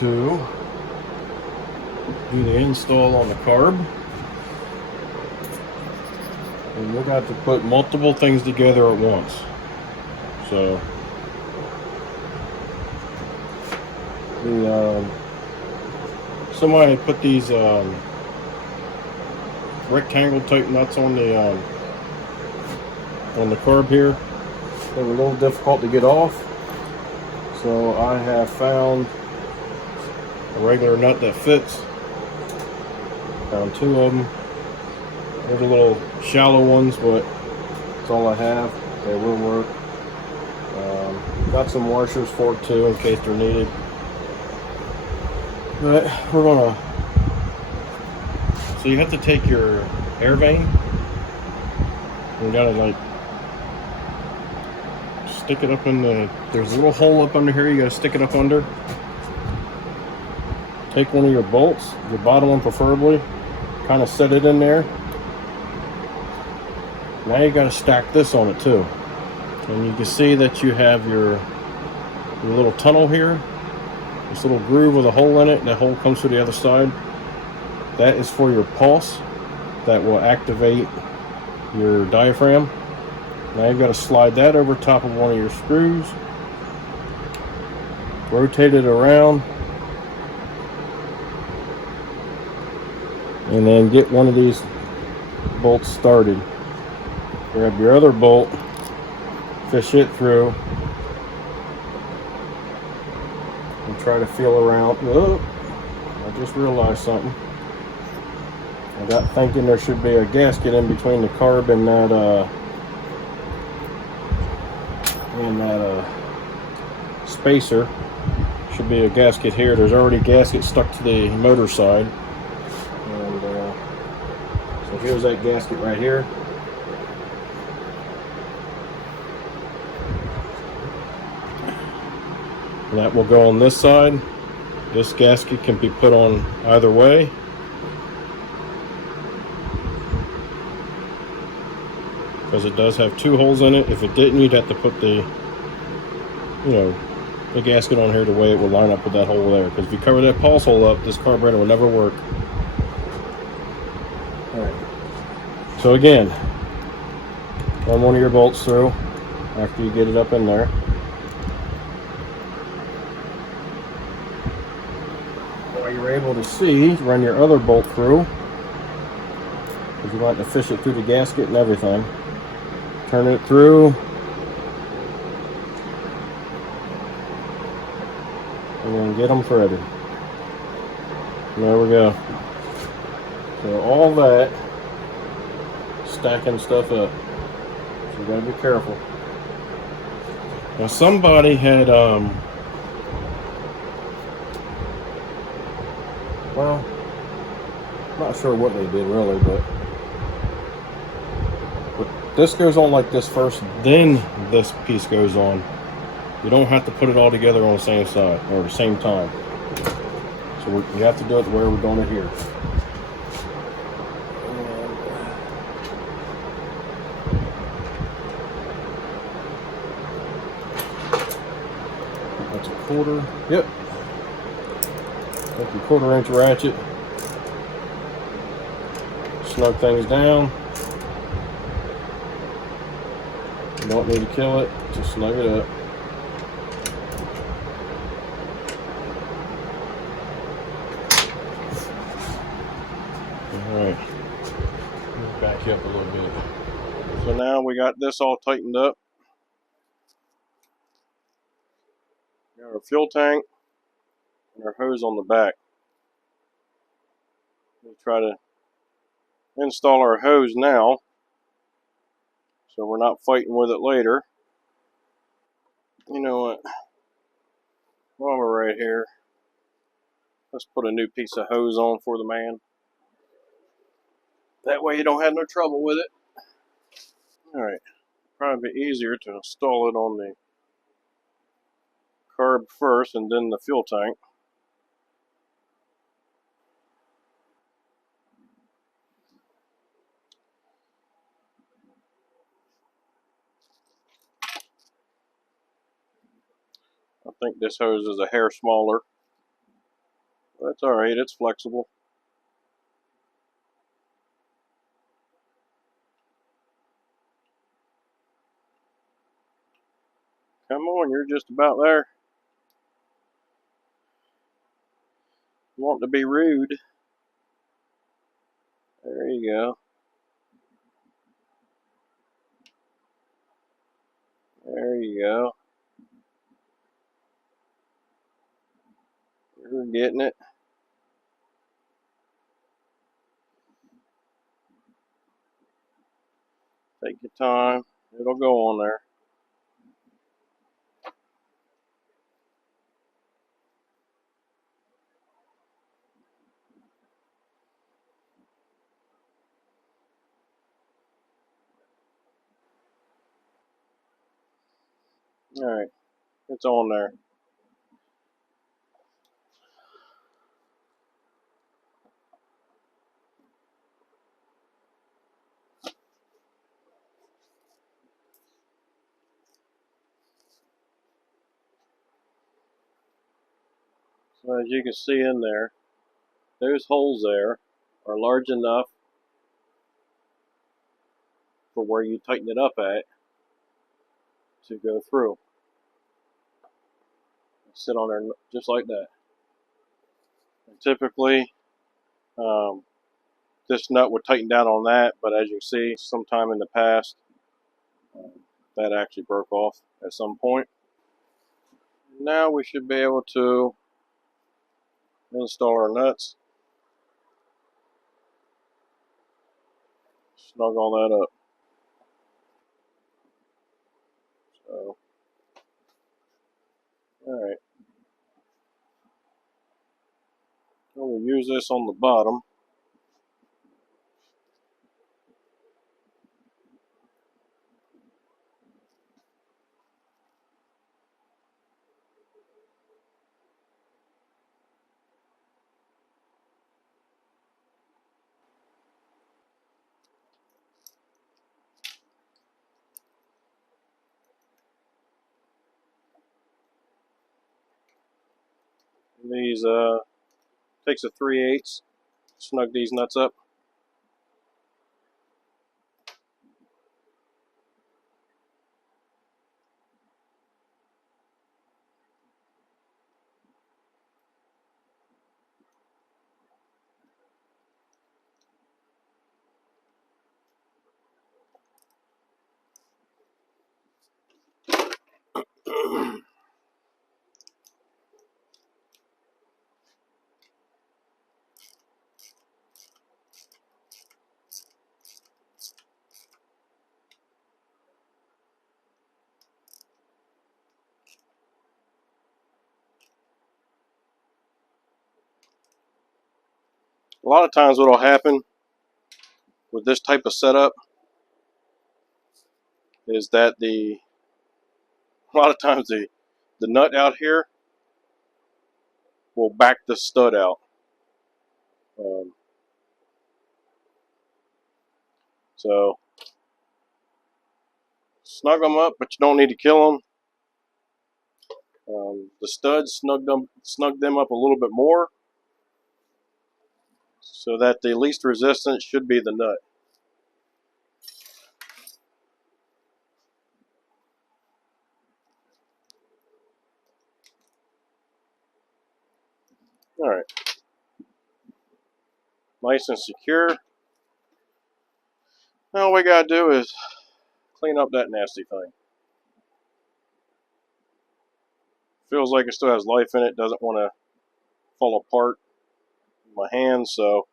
to do the install on the carb. And we're going to put multiple things together at once. So somebody put these rectangle type nuts on the carb here. They were a little difficult to get off, so I have found a regular nut that fits. Found two of them. They're the little shallow ones, but that's all I have. They will work. Got some washers for it too in case they're needed. But we're gonna. So you have to take your air vane. You gotta like stick it up in the. There's a little hole up under here. You gotta stick it up under. Take one of your bolts, your bottom one preferably. Kind of set it in there. Now you got to stack this on it too, and you can see that you have your little tunnel here, this little groove with a hole in it. That hole comes to the other side. That is for your pulse that will activate your diaphragm. Now you've got to slide that over top of one of your screws, rotate it around, and then get one of these bolts started. Grab your other bolt, fish it through, and try to feel around. Oh, I just realized something. I got thinking there should be a gasket in between the carb and that spacer. Should be a gasket here. There's already a gasket stuck to the motor side. And so here's that gasket right here. And that will go on this side. This gasket can be put on either way. Because it does have two holes in it. If it didn't, you'd have to put the gasket on here the way it will line up with that hole there. Because if you cover that pulse hole up, this carburetor will never work. Alright. So again, run one of your bolts through after you get it up in there. You're able to see, run your other bolt through, because you want to fish it through the gasket and everything. Turn it through, and then get them threaded. And there we go. So all that, stacking stuff up. So you gotta be careful. Now somebody had well, not sure what they did really, but this goes on like this first, then this piece goes on. You don't have to put it all together on the same side or the same time. So you have to do it the way we're doing it here. That's a quarter. Yep. Take your 1/4 inch ratchet, snug things down. You don't need to kill it, just snug it up. Alright, back you up a little bit. So now we got this all tightened up. Got our fuel tank and our hose on the back. We'll try to install our hose now so we're not fighting with it later. You know what? While we're right here, let's put a new piece of hose on for the man. That way you don't have no trouble with it. Alright, probably be easier to install it on the carb first and then the fuel tank. I think this hose is a hair smaller. That's alright, it's flexible. Come on, you're just about there. You want to be rude. There you go. There you go. You're getting it. Take your time. It'll go on there. Alright, it's on there. So as you can see in there, those holes there are large enough for where you tighten it up at to go through. Sit on there just like that. And typically, this nut would tighten down on that, but as you can see, sometime in the past, that actually broke off at some point. Now we should be able to install our nuts. Snug all that up. So, alright. We'll use this on the bottom. These takes a 3/8. Snug these nuts up. A lot of times what will happen with this type of setup is that a lot of times the nut out here will back the stud out. So snug them up, but you don't need to kill them. The studs snug them up a little bit more, so that the least resistance should be the nut. Alright. Nice and secure. Now all we gotta do is clean up that nasty thing. Feels like it still has life in it, doesn't want to fall apart in my hands, so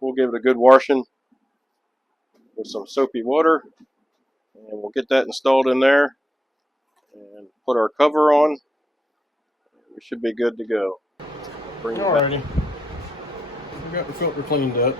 we'll give it a good washing with some soapy water, and we'll get that installed in there and put our cover on. We should be good to go. Alrighty, we got the filter cleaned up.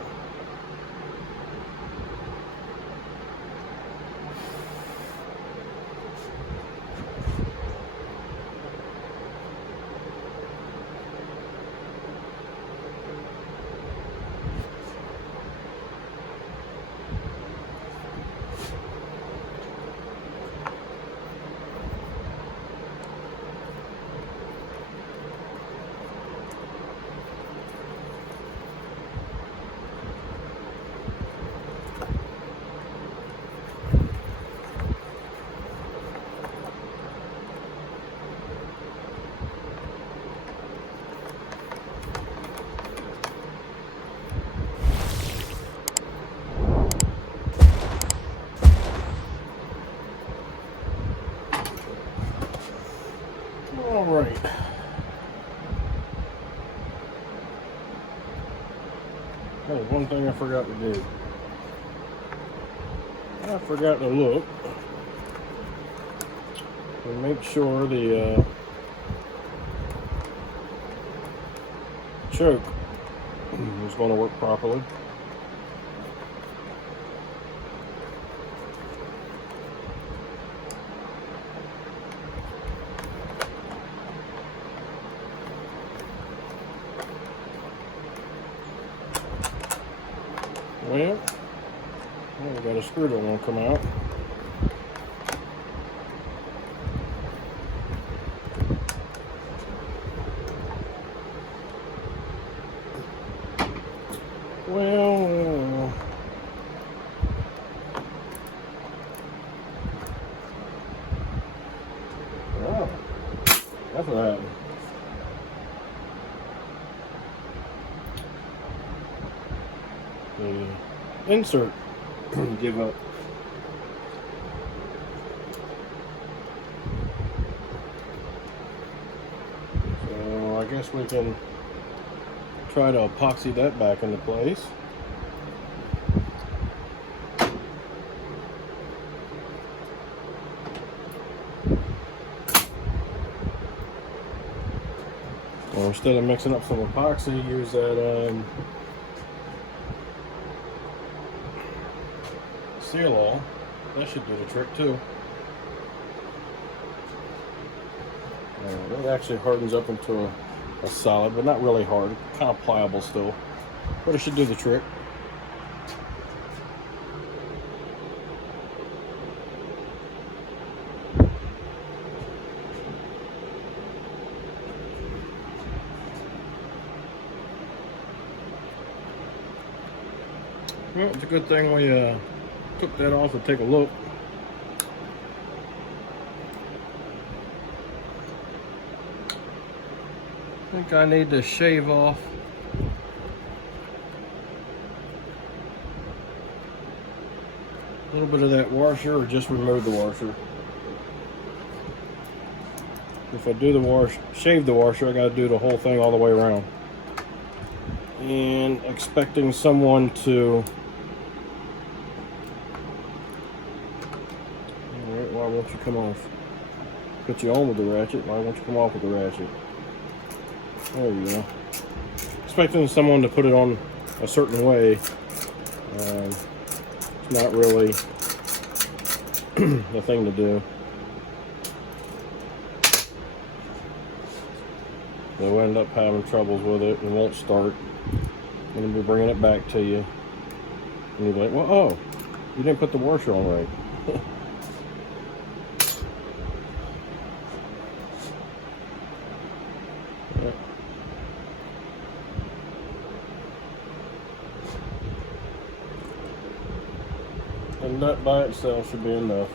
Alright. That was one thing I forgot to do. I forgot to look and make sure the choke is going to work properly. Well, we got a screw that won't come out. Well, oh, that's what happened. The insert give up. So I guess we can try to epoxy that back into place. Or instead of mixing up some epoxy, use that seal all. That should do the trick too. It actually hardens up into a solid, but not really hard. Kind of pliable still, but it should do the trick. Well, it's a good thing we took that off and take a look. I think I need to shave off a little bit of that washer, or just remove the washer. If I do the shave the washer, I got to do the whole thing all the way around. And expecting someone to... Alright, why won't you come off? Put you on with the ratchet, why won't you come off with the ratchet? There you go. Expecting someone to put it on a certain way. It's not really the thing to do. They'll end up having troubles with it and won't start. And they'll be bringing it back to you. And you'll be like, well, oh, you didn't put the washer on right. And that by itself should be enough.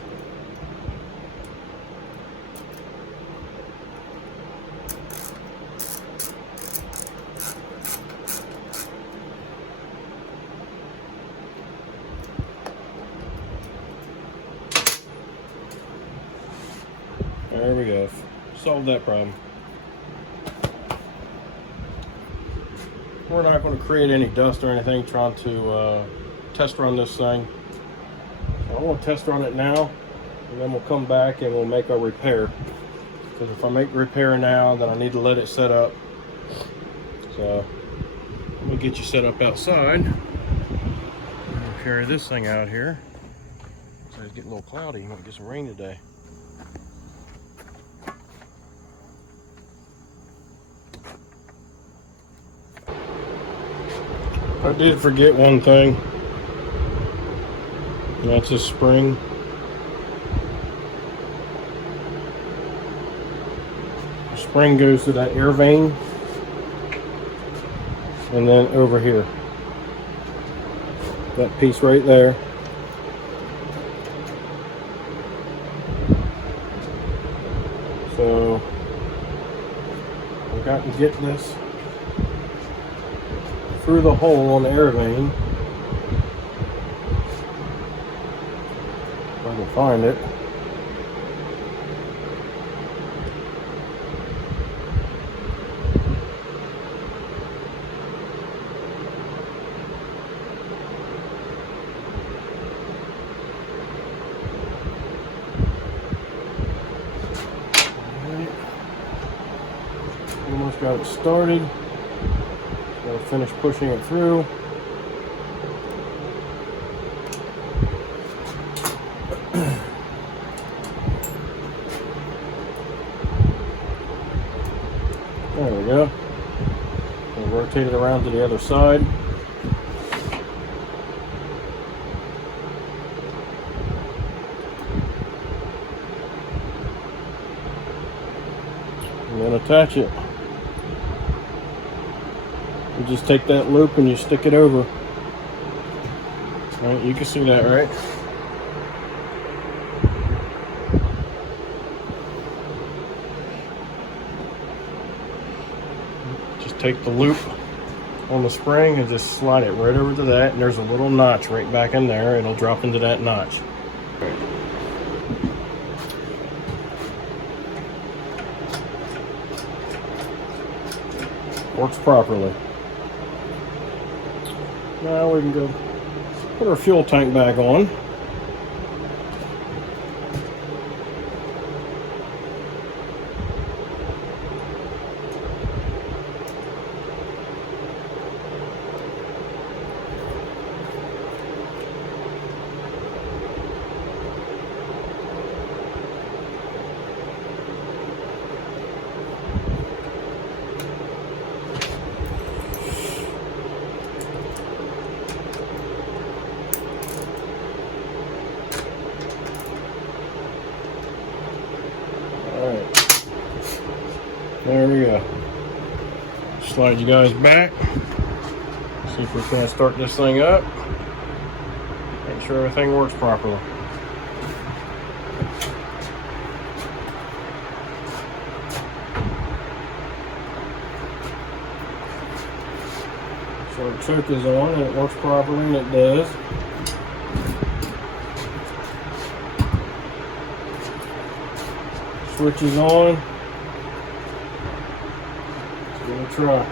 There we go. Solved that problem. We're not going to create any dust or anything trying to test run this thing. I want to test run it now, and then we'll come back and we'll make a repair. Because if I make repair now, then I need to let it set up. So I'm going to get you set up outside. I'll carry this thing out here. So it's getting a little cloudy. You might get some rain today. I did forget one thing. And that's a spring. The spring goes to that air vane. And then over here. That piece right there. So I've got to get this through the hole on the air vane. If I can find it. got it started. Gotta finish pushing it through. There we go. We'll rotate it around to the other side. And then attach it. You just take that loop and you stick it over. All right, you can see that, right? Just take the loop on the spring and just slide it right over to that, and there's a little notch right back in there. It'll drop into that notch. Works properly. Now we can go put our fuel tank back on. There we go. Slide you guys back. See if we can start this thing up. Make sure everything works properly. So our choke is on and it works properly, and it does. Switch is on. Give it a try.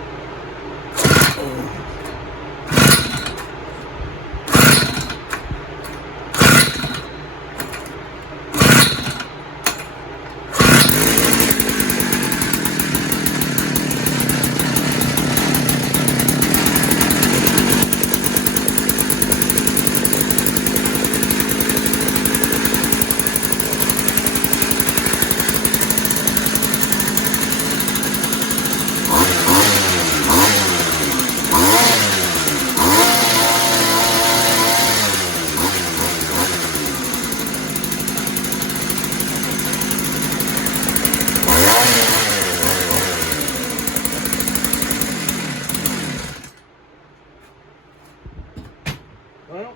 Well,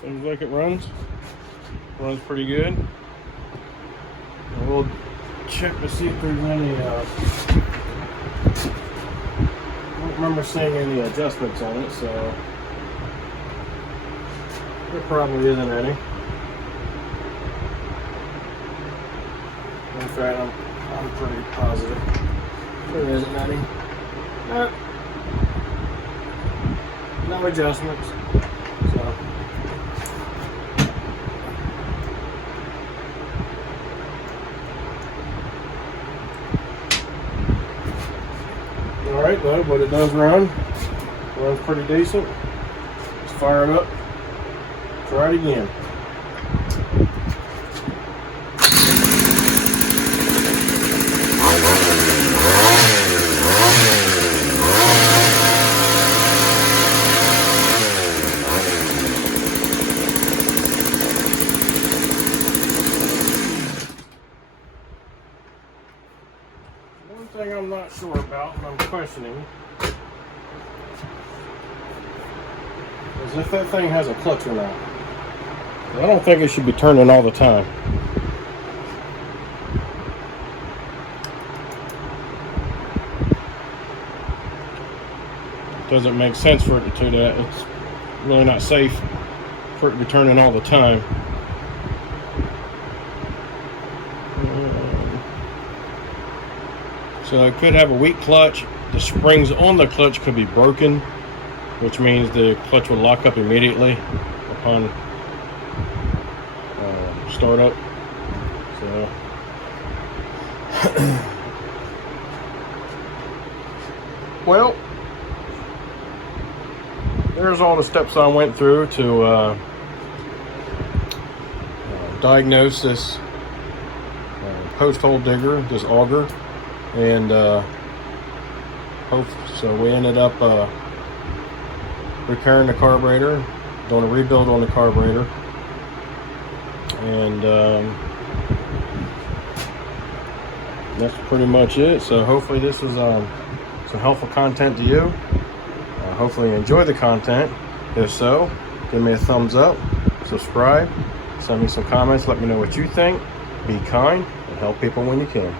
seems like it runs pretty good. And we'll check to see if there's any, I don't remember seeing any adjustments on it, so there probably isn't any. In fact, I'm pretty positive there isn't any. No adjustments. So. Alright though, but it does run. Runs pretty decent. Let's fire it up. Try it again. One thing I'm not sure about, and I'm questioning, is if that thing has a clutch or not. I don't think it should be turning all the time. It doesn't make sense for it to do that. It's really not safe for it to be turning all the time. So it could have a weak clutch. The springs on the clutch could be broken, which means the clutch would lock up immediately upon startup. So well, there's all the steps I went through to diagnose this post hole digger, this auger, and so we ended up repairing the carburetor, doing a rebuild on the carburetor, and that's pretty much it. So hopefully this was some helpful content to you. Hopefully you enjoy the content. If so, give me a thumbs up, subscribe, send me some comments, let me know what you think. Be kind and help people when you can.